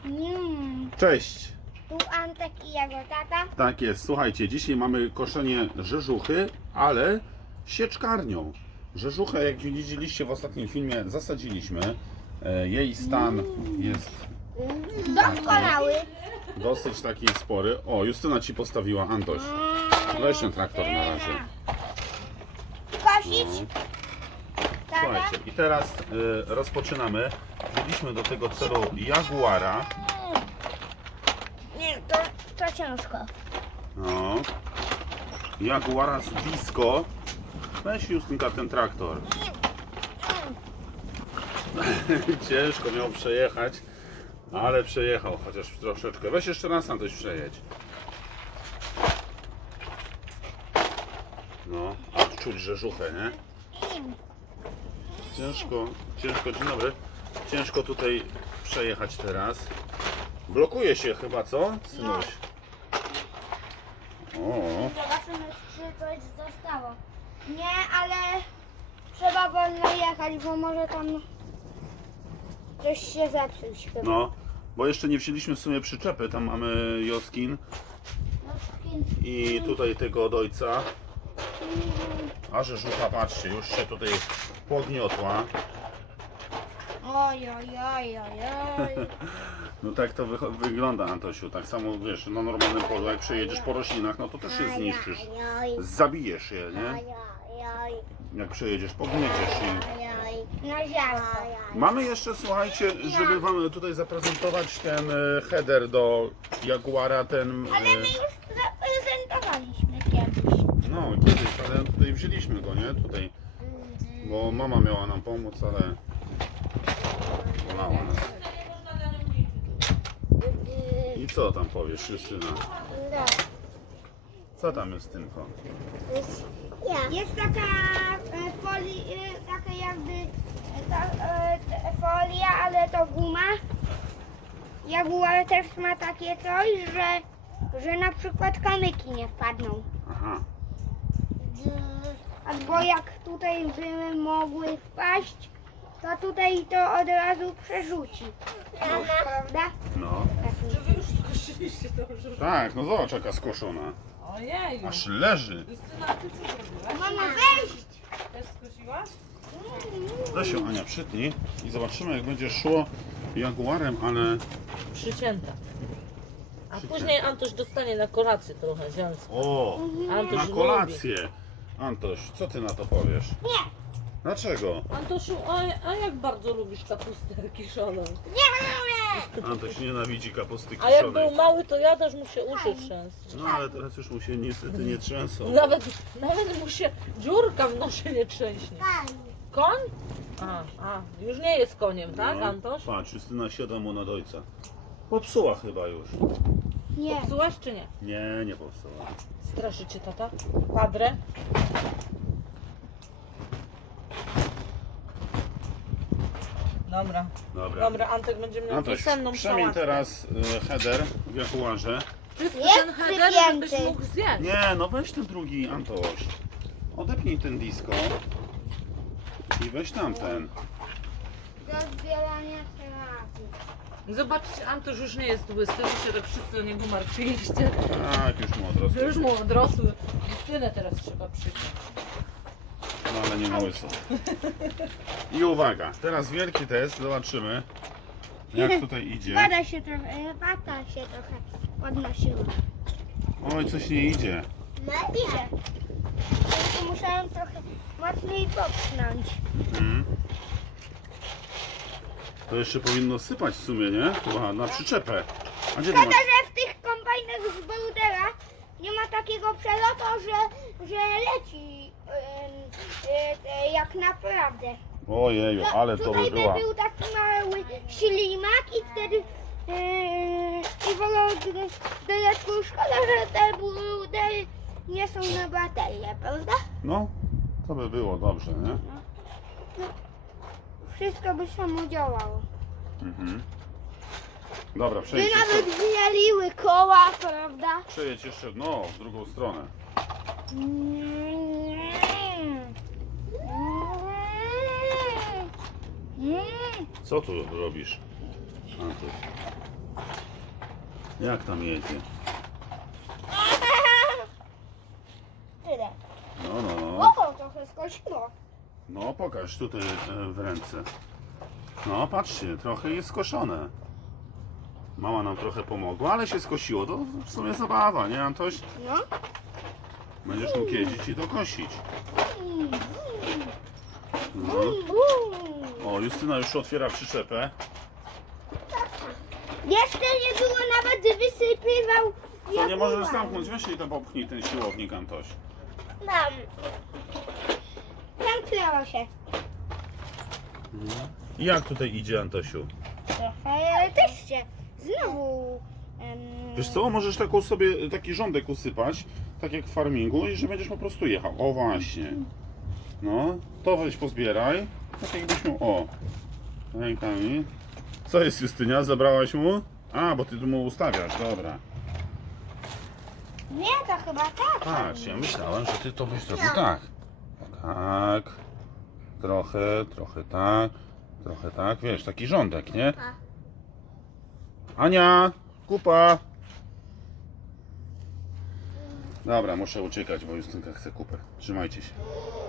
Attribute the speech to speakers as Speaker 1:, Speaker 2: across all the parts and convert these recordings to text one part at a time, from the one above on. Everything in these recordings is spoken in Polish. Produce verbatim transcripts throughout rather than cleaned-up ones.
Speaker 1: Mm.
Speaker 2: Cześć!
Speaker 1: Tu Antek i jego tata.
Speaker 2: Tak jest, słuchajcie, dzisiaj mamy koszenie rzeżuchy, ale sieczkarnią. Rzeżuchę, jak widzieliście w ostatnim filmie, zasadziliśmy. E, Jej stan jest
Speaker 1: Doskonały.
Speaker 2: dosyć taki spory. O, Justyna ci postawiła, Antoś. Weź ten traktor na razie.
Speaker 1: Kosić?
Speaker 2: No.
Speaker 1: Tata?
Speaker 2: Słuchajcie, i teraz y, rozpoczynamy. Wzięliśmy do tego celu Jaguara.
Speaker 1: Nie, to, to ciężko.
Speaker 2: No. Jaguara z Disco. Weź Justynka ten traktor. Ciężko miał przejechać, ale przejechał chociaż troszeczkę. Weź jeszcze raz Antoś przejedź. No, a czuć rzeżuchę, nie? Ciężko, ciężko, dzień dobry. Ciężko tutaj przejechać teraz. Blokuje się chyba, co, synuś? O,
Speaker 1: Zobaczymy, czy coś zostało. Nie, ale trzeba wolno jechać, bo może tam coś się zepsuć chyba.
Speaker 2: no, bo jeszcze nie wzięliśmy w sumie przyczepy. Tam mamy Joskin
Speaker 1: No, skin.
Speaker 2: i tutaj tego od ojca. A rzeżucha, patrzcie, już się tutaj podniosła.
Speaker 1: Oj, oj, oj, oj, oj.
Speaker 2: No tak to wy- wygląda, Antosiu. Tak samo, wiesz, na normalnym polu, jak przejedziesz po roślinach, no to też je zniszczysz. Zabijesz je, nie? Jak przejedziesz, pognieciesz je.
Speaker 1: Na działko.
Speaker 2: Mamy jeszcze, słuchajcie, żeby wam tutaj zaprezentować ten e, header do Jaguara, ten...
Speaker 1: Ale my
Speaker 2: e,
Speaker 1: już zaprezentowaliśmy kiedyś.
Speaker 2: No, kiedyś, ale tutaj wzięliśmy go, nie? Tutaj, bo mama miała nam pomóc, ale... Wolała nas. I co tam powiesz, Justyna?
Speaker 1: No.
Speaker 2: Co tam, Justynko?
Speaker 1: Jest taka e, folia, e, taka jakby e, ta, e, te- folia, ale to guma. Jaguar też ma takie coś, że, że na przykład kamyki nie wpadną.
Speaker 2: Aha.
Speaker 1: Albo jak tutaj by mogły wpaść, to tutaj to od razu przerzuci. Prawda?
Speaker 2: No.
Speaker 1: Tak.
Speaker 3: Czy wy już skosiliście to już?
Speaker 2: Tak, no zobacz jaka skoszona.
Speaker 3: Ojej!
Speaker 2: Aż leży.
Speaker 3: Justyna, a ty co zrobiłaś?
Speaker 1: Mama, wejść!
Speaker 3: Też skosiłaś?
Speaker 2: Weź się, Ania, przytnij i zobaczymy, jak będzie szło Jaguarem, ale...
Speaker 3: Przycięta. A
Speaker 2: Przycięta.
Speaker 3: później Antoś dostanie na kolację trochę zielska.
Speaker 2: O,
Speaker 3: Antoś
Speaker 2: na
Speaker 3: lubi.
Speaker 2: kolację. Antoś, co ty na to powiesz?
Speaker 1: Nie!
Speaker 2: Dlaczego?
Speaker 3: Antosiu, a, a jak bardzo lubisz kapustę kiszoną?
Speaker 1: Nie mamy!
Speaker 2: Antoś nienawidzi kapusty
Speaker 3: A jak był
Speaker 2: kiszonej.
Speaker 3: mały, to jadasz mu się uszy trzęsą.
Speaker 2: No ale teraz już mu się niestety nie trzęsą.
Speaker 3: Nawet, nawet mu się dziurka w nosie nie trzęśnie.
Speaker 1: Pani.
Speaker 3: Koń? A, a, już nie jest koniem, tak,
Speaker 2: No,
Speaker 3: Antoś?
Speaker 2: patrz, Justyna siada mu nad ojca. Popsuła chyba już.
Speaker 1: Nie.
Speaker 3: Popsułaś czy nie?
Speaker 2: Nie, nie popsuła.
Speaker 3: Straszy cię tata? Padre? Dobra.
Speaker 2: Dobra.
Speaker 3: Dobra, Antek będzie miał
Speaker 2: Antoś,
Speaker 3: piosenną
Speaker 2: przemień
Speaker 3: sałatkę.
Speaker 2: teraz y, header w Jaguarze.
Speaker 3: Czysty
Speaker 1: Jest
Speaker 3: ten header, żebyś
Speaker 1: przypięty.
Speaker 3: mógł zjeść.
Speaker 2: Nie, no weź ten drugi, Antoś. Odepnij ten disco. I weź tamten.
Speaker 1: Do zbierania trawy.
Speaker 3: Zobaczcie, Antoś już nie jest łysy, wy się tak wszyscy o niego martwiliście.
Speaker 2: Tak, już mu odrosły.
Speaker 3: Już mu odrosły. Justynę teraz trzeba przypiąć.
Speaker 2: No ale nie na łyso. I uwaga, teraz wielki test, zobaczymy jak tutaj idzie.
Speaker 1: Pada się trochę, pada się trochę podnosiła.
Speaker 2: Oj, coś nie idzie.
Speaker 1: Idzie. Tylko musiałam trochę mocniej popchnąć.
Speaker 2: Mhm. To jeszcze powinno sypać w sumie, nie? Chyba na przyczepę. A gdzie ty
Speaker 1: Szkoda,
Speaker 2: masz?
Speaker 1: że w tych kombajnach z Brudera nie ma takiego przelotu, że, że leci ym, y, y, jak naprawdę.
Speaker 2: Ojeju,
Speaker 1: No,
Speaker 2: ale to
Speaker 1: tutaj
Speaker 2: by była.
Speaker 1: by był taki mały ślimak i wtedy yy, i wolał dyrektor szkoda, że te brudery nie są na baterię, prawda?
Speaker 2: No, to by było dobrze, nie?
Speaker 1: Wszystko by samo działało.
Speaker 2: Mhm. Dobra,
Speaker 1: By
Speaker 2: przejdź
Speaker 1: nawet
Speaker 2: jeszcze,
Speaker 1: zmieliły koła, prawda?
Speaker 2: przejedź jeszcze, no, w drugą stronę.
Speaker 1: Mm. Mm.
Speaker 2: Co tu robisz? Antoś? Jak tam jedzie?
Speaker 1: Tyle.
Speaker 2: No, no, no.
Speaker 1: O, trochę skosiło.
Speaker 2: No, pokaż tutaj e, w ręce. No, patrzcie, trochę jest skoszone. Mama nam trochę pomogła, ale się skosiło. To w sumie zabawa, nie, Antoś?
Speaker 1: No.
Speaker 2: Będziesz mógł jeździć i to kosić. No. O, Justyna już otwiera przyczepę.
Speaker 1: Jeszcze nie było, nawet wysypywał.
Speaker 2: To nie możesz
Speaker 1: Jaguar.
Speaker 2: zamknąć, weź jej to popchnij ten siłownik, Antoś.
Speaker 1: Tam. Zamknęło się.
Speaker 2: I jak tutaj idzie, Antosiu?
Speaker 1: Trochę też się. Znowu. em,
Speaker 2: Wiesz co, możesz taką sobie, taki rządek usypać, tak jak w farmingu, i że będziesz po prostu jechał. O właśnie. No, to weź pozbieraj. Tak jakbyś miał, o, rękami. Co jest, Justynia? Zabrałaś mu? A, bo ty tu mu ustawiasz, dobra.
Speaker 1: Nie, to chyba tak.
Speaker 2: Patrz, ja myślałem, że ty to byś zrobił tak. Tak. Trochę, trochę tak. Trochę tak, wiesz, taki rządek, nie? Ania, kupa. Dobra, muszę uciekać, bo Justynka chce kupę. Trzymajcie się.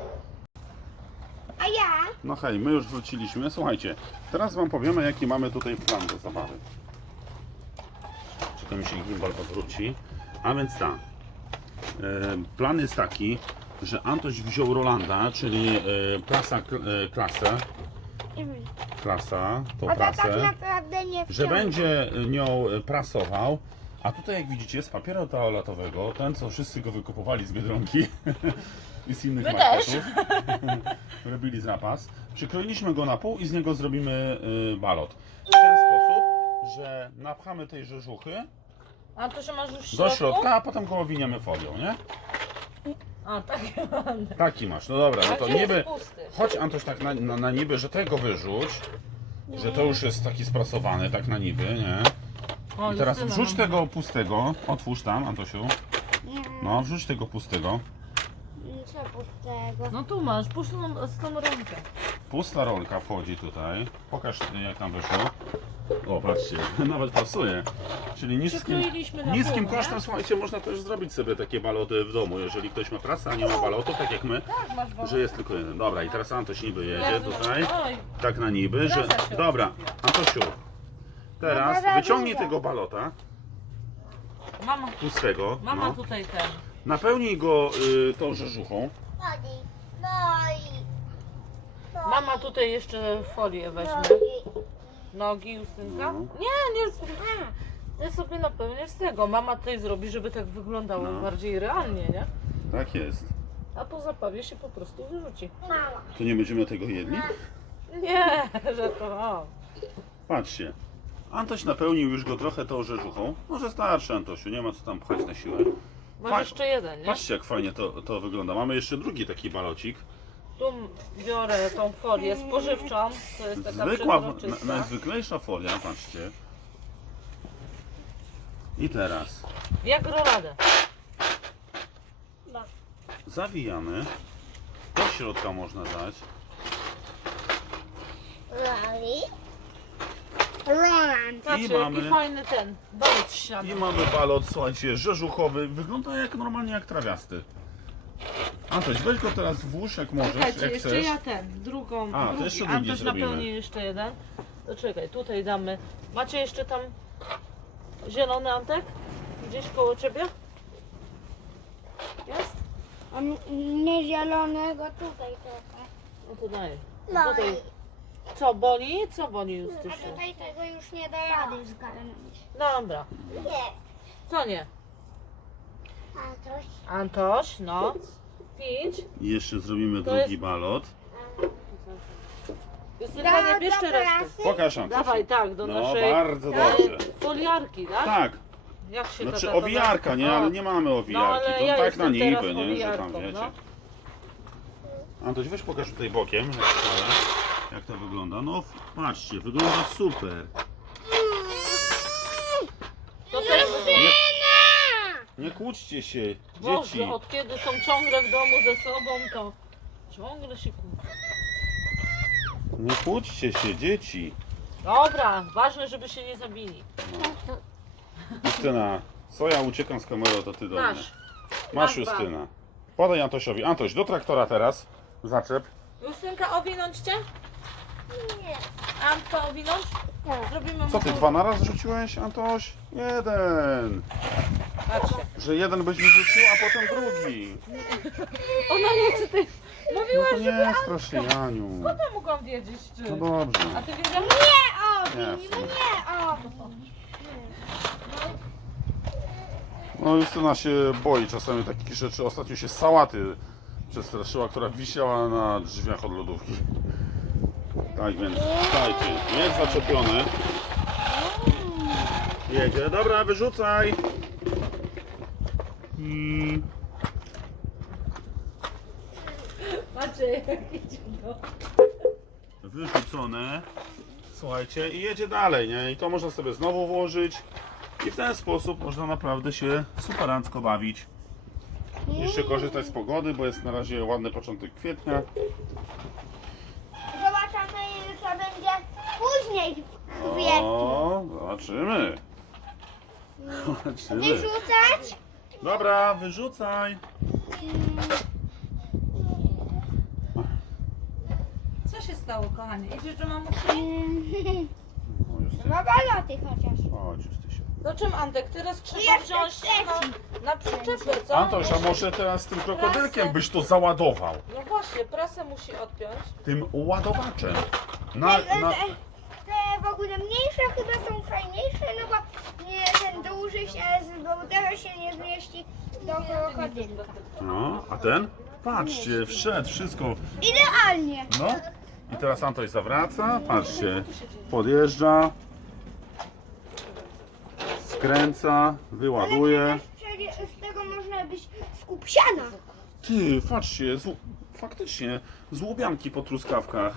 Speaker 1: A ja?
Speaker 2: No hej, my już wróciliśmy. Słuchajcie, teraz wam powiemy, jaki mamy tutaj plan do zabawy. Czekaj, mi się gimbal powróci. A więc tak. E, plan jest taki, że Antoś wziął Rolanda, czyli e, prasa, e, klasę. Klasa, tą
Speaker 1: A to tak
Speaker 2: prasę.
Speaker 1: naprawdę nie
Speaker 2: Że
Speaker 1: wciąga.
Speaker 2: będzie nią prasował, a tutaj jak widzicie z papieru toaletowego, ten co wszyscy go wykupowali z Biedronki i z innych
Speaker 3: My
Speaker 2: marketów, robili zapas, przykroiliśmy go na pół i z niego zrobimy y, balot. W ten sposób, że napchamy tej rzeżuchy
Speaker 3: A to, że masz już w
Speaker 2: do
Speaker 3: środku?
Speaker 2: środka, a potem go owiniemy folią, nie?
Speaker 3: A, tak.
Speaker 2: Taki masz, no dobra, no
Speaker 3: A
Speaker 2: to
Speaker 3: gdzie jest
Speaker 2: niby,
Speaker 3: pusty?
Speaker 2: chodź Antoś tak na, na, na niby, że tego wyrzuć, że to już jest taki sprasowany, tak na niby, nie?
Speaker 3: O,
Speaker 2: I teraz
Speaker 3: Justyna
Speaker 2: wrzuć
Speaker 3: mam.
Speaker 2: tego pustego, otwórz tam, Antosiu.
Speaker 1: Nie,
Speaker 2: No, wrzuć tego pustego.
Speaker 1: co pustego.
Speaker 3: No tu masz, puść tą, z tą rękę.
Speaker 2: Pusta rolka wchodzi tutaj. Pokaż jak tam wyszło. O, patrzcie, nawet pasuje. Czyli niskim,
Speaker 3: Przykroiliśmy na
Speaker 2: niskim
Speaker 3: pół, nie?
Speaker 2: kosztem, słuchajcie, można też zrobić sobie takie baloty w domu, jeżeli ktoś ma prasę, a nie ma balotu, tak jak my,
Speaker 3: Tak, masz wodę.
Speaker 2: że jest tylko jeden. Dobra, i teraz Antoś niby jedzie
Speaker 3: Jezu,
Speaker 2: tutaj,
Speaker 3: Oj,
Speaker 2: tak na niby, że...
Speaker 3: Prasa się
Speaker 2: Dobra,
Speaker 3: odsypia.
Speaker 2: Antosiu, teraz
Speaker 1: No, za
Speaker 2: wyciągnij
Speaker 1: dużo.
Speaker 2: tego balota
Speaker 3: mama,
Speaker 2: pustego,
Speaker 3: mama
Speaker 2: no.
Speaker 3: tutaj ten.
Speaker 2: Napełnij go y, tą rzeżuchą.
Speaker 3: Mama tutaj jeszcze folię weźmie. Nogi, Justynka?
Speaker 2: No.
Speaker 3: Nie, nie. z- Ty sobie napełniasz z tego. Mama tutaj zrobi, żeby tak wyglądało
Speaker 2: No.
Speaker 3: bardziej realnie, nie?
Speaker 2: Tak jest.
Speaker 3: A po zapawie się po prostu wyrzuci.
Speaker 1: Mama.
Speaker 2: To nie będziemy tego jedli?
Speaker 3: Nie, że to. O.
Speaker 2: Patrzcie. Antoś napełnił już go trochę tą rzeżuchą. Może starszy, Antosiu, nie ma co tam pchać na siłę.
Speaker 3: Masz
Speaker 2: Fa-
Speaker 3: jeszcze jeden, nie?
Speaker 2: Patrzcie, jak fajnie to, to wygląda. Mamy jeszcze drugi taki balocik.
Speaker 3: Tu biorę tą folię spożywczą, to jest taka
Speaker 2: Zwykła, na,
Speaker 3: przezroczysta.
Speaker 2: najzwyklejsza folia, patrzcie. I teraz
Speaker 3: Jak roladę.
Speaker 2: zawijamy. Do środka można dać.
Speaker 1: Lali. Roland.
Speaker 3: Patrzcie,
Speaker 2: mamy-
Speaker 3: jaki fajny ten balot ściany.
Speaker 2: I mamy balot, słuchajcie, rzeżuchowy. Wygląda jak normalnie jak trawiasty. Antoś, weź go teraz włóż jak możesz,
Speaker 3: Czekajcie,
Speaker 2: jak
Speaker 3: jeszcze
Speaker 2: chcesz.
Speaker 3: ja ten, drugą,
Speaker 2: A, to
Speaker 3: drugi.
Speaker 2: jeszcze drugi
Speaker 3: Antoś
Speaker 2: zrobimy.
Speaker 3: napełni jeszcze jeden. To czekaj, tutaj damy. Macie jeszcze tam zielony Antek? Gdzieś koło ciebie? Jest?
Speaker 1: A m- nie zielonego tutaj trochę.
Speaker 3: No to daj.
Speaker 1: No
Speaker 3: Tutaj. Co boli? Co boli
Speaker 1: A
Speaker 3: Justysiu?
Speaker 1: tutaj tego już nie da rady zgarnąć.
Speaker 3: Dobra.
Speaker 1: Nie.
Speaker 3: Co nie?
Speaker 1: A coś?
Speaker 3: Antoś, no. Pięć.
Speaker 2: I jeszcze zrobimy
Speaker 3: To
Speaker 2: drugi
Speaker 3: jest-
Speaker 2: balot.
Speaker 3: Justynka, nie bierzcie reszty.
Speaker 1: prasy?
Speaker 2: Pokaż, Antoś.
Speaker 3: Dawaj, tak, do
Speaker 2: No,
Speaker 3: naszej
Speaker 2: bardzo
Speaker 3: e,
Speaker 2: dobrze.
Speaker 3: foliarki, tak?
Speaker 2: Tak,
Speaker 3: Jak się
Speaker 2: znaczy
Speaker 3: to, to, to,
Speaker 2: owijarka, nie?
Speaker 3: O,
Speaker 2: Ale nie mamy owijarki.
Speaker 3: ale
Speaker 2: To
Speaker 3: ja
Speaker 2: tak
Speaker 3: jestem
Speaker 2: na niby,
Speaker 3: teraz
Speaker 2: nie? Że tam
Speaker 3: owijarką,
Speaker 2: wiecie.
Speaker 3: no.
Speaker 2: Antoś, weź pokaż tutaj bokiem, jak to, jak to wygląda. No patrzcie, wygląda super.
Speaker 3: To też
Speaker 2: Nie kłóćcie się,
Speaker 3: Boże,
Speaker 2: dzieci.
Speaker 3: od kiedy są ciągle w domu ze sobą, to ciągle się kłócą.
Speaker 2: Nie kłóćcie się, dzieci.
Speaker 3: Dobra, ważne, żeby się nie zabili.
Speaker 2: No. Justyna, co ja uciekam z kamerą, to ty do mnie.
Speaker 3: Masz.
Speaker 2: Masz
Speaker 3: Masz,
Speaker 2: Justyna. Podaj Antosiowi. Antoś, do traktora teraz. Zaczep.
Speaker 3: Justynka, owinąć cię?
Speaker 1: Nie.
Speaker 3: Antka, owinąć?
Speaker 1: Tak.
Speaker 3: Zrobimy
Speaker 2: Co ty,
Speaker 3: mu-
Speaker 2: dwa na raz rzuciłeś, Antoś? Jeden.
Speaker 3: Patrzcie.
Speaker 2: Że jeden byś wyrzucił, a potem drugi.
Speaker 3: Ona nie chce tej...
Speaker 2: No
Speaker 3: Mówiłaś,
Speaker 2: to
Speaker 3: że...
Speaker 2: nie strasz się, Janiu.
Speaker 3: Skąd ja mogłam wiedzieć, czy...
Speaker 2: No dobrze.
Speaker 3: A ty wiedziałeś?
Speaker 1: Nie o,
Speaker 2: Nie,
Speaker 1: no nie o.
Speaker 2: No Justyna się boi czasami takich rzeczy. Ostatnio się sałaty przestraszyła, która wisiała na drzwiach od lodówki. Tak więc, słuchajcie, jest zaczepione. Jedzie, dobra, wyrzucaj. Mm,
Speaker 3: Macie, jak idzie go.
Speaker 2: wyrzucone. Słuchajcie, i jedzie dalej, nie? I to można sobie znowu włożyć. I w ten sposób można naprawdę się superancko bawić. Jeszcze korzystać z pogody, bo jest na razie ładny początek kwietnia.
Speaker 1: Zobaczymy, co będzie później w kwietniu.
Speaker 2: O, zobaczymy. Zobaczymy.
Speaker 1: Wyrzucać?
Speaker 2: Dobra, wyrzucaj.
Speaker 3: Co się stało, kochanie? Idziesz do mamusi?
Speaker 2: O, Justyna.
Speaker 1: No baloty chociaż.
Speaker 2: Chodź, Justysia.
Speaker 3: No czym, Antek? Teraz trzeba
Speaker 1: Jeszcze
Speaker 3: wziąć
Speaker 1: trzeci.
Speaker 3: na, na przyczepę, co?
Speaker 2: Antoś, a może teraz tym krokodylkiem byś to załadował?
Speaker 3: No właśnie, prasę musi odpiąć.
Speaker 2: Tym ładowaczem. Na,
Speaker 1: Te,
Speaker 2: na...
Speaker 1: te, te w ogóle mniejsze chyba są fajniejsze, no bo nie, ten duży się, bo tego się nie zmieści do krokodyla.
Speaker 2: No, a ten? Patrzcie, wszedł, wszystko.
Speaker 1: Idealnie.
Speaker 2: No. I teraz Antoś zawraca, patrzcie. Podjeżdża. Skręca, wyładuje.
Speaker 1: Ale przecież z tego można być skup siana.
Speaker 2: Ty, patrzcie, zł... faktycznie, złobianki po truskawkach.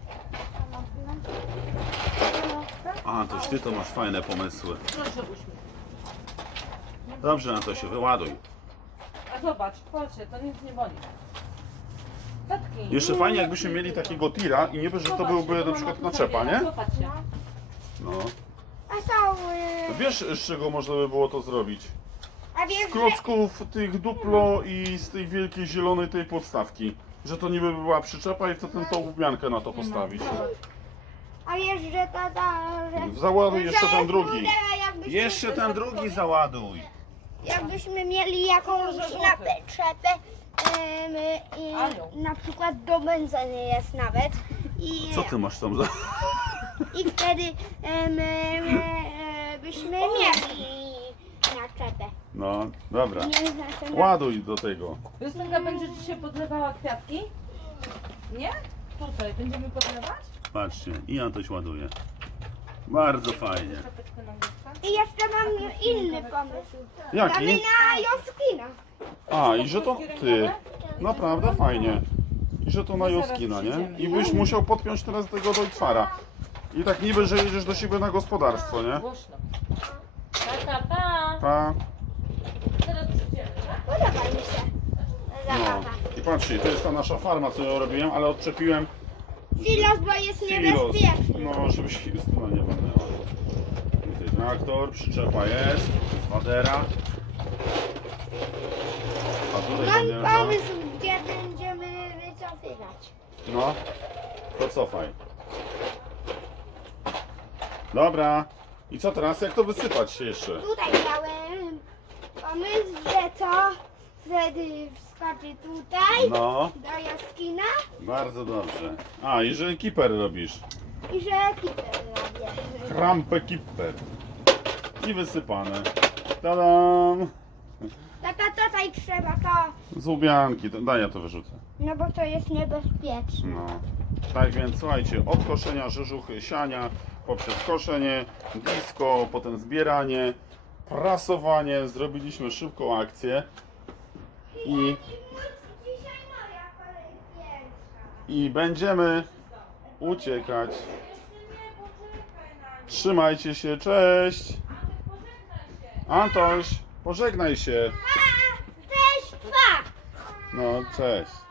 Speaker 2: Antoś, ty to masz fajne pomysły.
Speaker 3: Proszę uśmiech.
Speaker 2: Dobrze, Antosiu, wyładuj.
Speaker 3: A zobacz, patrzcie, to nic nie boli. Dotknij.
Speaker 2: Jeszcze fajnie, jakbyśmy mieli takiego tira i niby, że to
Speaker 3: Zobaczcie,
Speaker 2: byłby na
Speaker 3: ma
Speaker 2: przykład
Speaker 3: tu
Speaker 2: naczepa,
Speaker 3: zawiera.
Speaker 2: nie?
Speaker 3: Zobaczcie.
Speaker 2: No.
Speaker 1: A są... y,
Speaker 2: Wiesz, z czego można by było to zrobić?
Speaker 1: A wiesz,
Speaker 2: Z
Speaker 1: że,
Speaker 2: klocków tych duplo i z tej wielkiej zielonej tej podstawki. Że to niby była przyczepa i potem tą łubiankę na to postawić.
Speaker 1: a wiesz, że to... to że,
Speaker 2: Załaduj jeszcze
Speaker 1: że
Speaker 2: ten drugi.
Speaker 1: kurde, jakbyśmy-
Speaker 2: Jeszcze ten drugi załaduj.
Speaker 1: Jakbyśmy mieli jakąś
Speaker 3: Może
Speaker 1: naczepę, em, i
Speaker 3: Anioł.
Speaker 1: na przykład do benzyny jest nawet i,
Speaker 2: Co ty masz tam za...
Speaker 1: i wtedy em, em, e, byśmy mieli naczepę.
Speaker 2: No, dobra.
Speaker 1: Nie znaczy,
Speaker 2: Ładuj do tego.
Speaker 3: Justynka będzie dzisiaj podlewała kwiatki? Nie? Tutaj będziemy podlewać?
Speaker 2: Patrzcie, i Antoś ładuje. Bardzo fajnie.
Speaker 3: Czapeczkę na główkę.
Speaker 1: I jeszcze mam inny pomysł. Damy
Speaker 2: Jaki?
Speaker 1: na Joskina.
Speaker 2: A, i że to ty. Naprawdę fajnie. I że to na Joskina, nie? I byś musiał podpiąć teraz tego Deutzfara. I tak niby, że jedziesz do siebie na gospodarstwo, nie?
Speaker 3: Głośno. Tata, pa!
Speaker 2: Pa.
Speaker 3: Teraz przyjdziemy, tak?
Speaker 1: Podoba mi się
Speaker 2: No.
Speaker 1: zabawa.
Speaker 2: I patrzcie, to jest ta nasza farma, co ją robiłem, ale odczepiłem
Speaker 1: Silos, bo jest
Speaker 2: silos.
Speaker 1: niebezpieczny.
Speaker 2: No, żeby się Justyna nie walnęła. Tutaj traktor, przyczepa jest, wadera. A tutaj
Speaker 1: Mam
Speaker 2: podjeżdża.
Speaker 1: pomysł, gdzie będziemy wycofywać.
Speaker 2: No, to cofaj. Dobra. I co teraz? Jak to wysypać się jeszcze?
Speaker 1: Tutaj miałem pomysł, że to wtedy wskoczy tutaj
Speaker 2: No,
Speaker 1: do jaskina
Speaker 2: bardzo dobrze. A, i że kiper robisz.
Speaker 1: i że kitę robię.
Speaker 2: Krampę kiper. I wysypane. Tadam!
Speaker 1: Tata, tutaj trzeba to,
Speaker 2: Z łubianki. To- Daj, ja to wyrzucę.
Speaker 1: no bo to jest niebezpieczne.
Speaker 2: No. Tak więc słuchajcie, od koszenia rzeżuchy, siania, poprzez koszenie, disco, potem zbieranie, prasowanie. Zrobiliśmy szybką akcję. I,
Speaker 1: Dzisiaj moja kolej pierwsza.
Speaker 2: i będziemy uciekać. Trzymajcie się, cześć! Antoś, pożegnaj się.
Speaker 1: A, cześć, pa!
Speaker 2: No, cześć.